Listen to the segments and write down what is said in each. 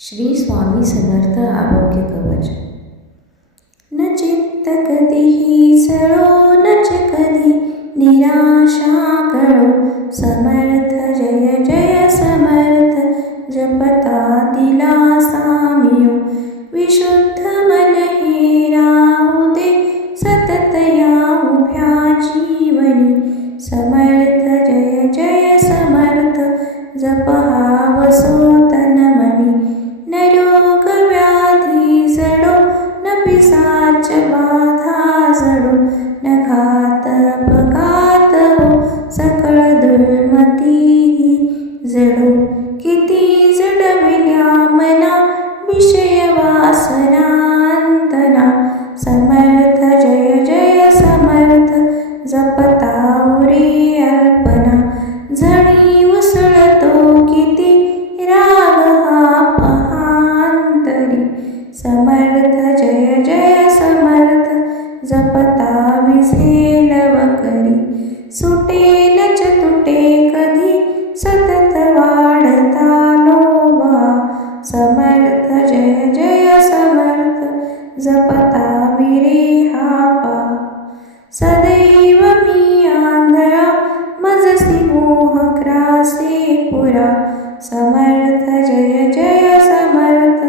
श्री स्वामी समर्थ आरोग्य कवच। न चित्त कधीही सरो, न च कधी निराशा करो। समर्थ, जय जय समर्थ, जपता दिला सामियो। विशुद्ध किती जडविल्या मना विषय वासनांतना समर्थ जय जय समर्थ जपता उरे अल्पना. झणी उसळतो किती राग हा पहांतरी समर्थ जय जय समर्थ जपता विझे जपता विरे हा पा सदैव मी आंधळा मजसी मोह ग्रासे पुरा। समर्थ, जय जय समर्थ,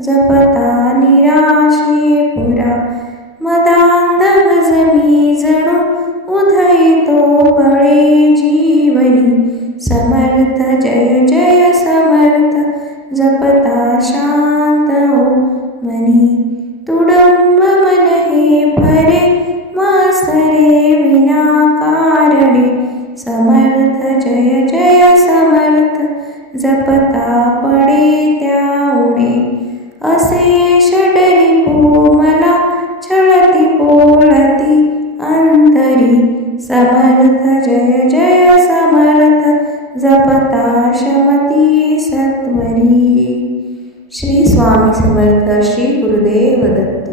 जपता निराशे पुरा। मदांध गजमी जणू उधळितो बळे जीवनी। समर्थ, जय जय समर्थ, जपता समर्थ, जय जय समर्थ, जपता पडे त्या उडे असे षडरी मला छळती पोळती अंतरी। समर्थ, जय जय समर्थ, जपता शमती सत्वरी। श्री स्वामी समर्थ, श्री गुरुदेव दत्त।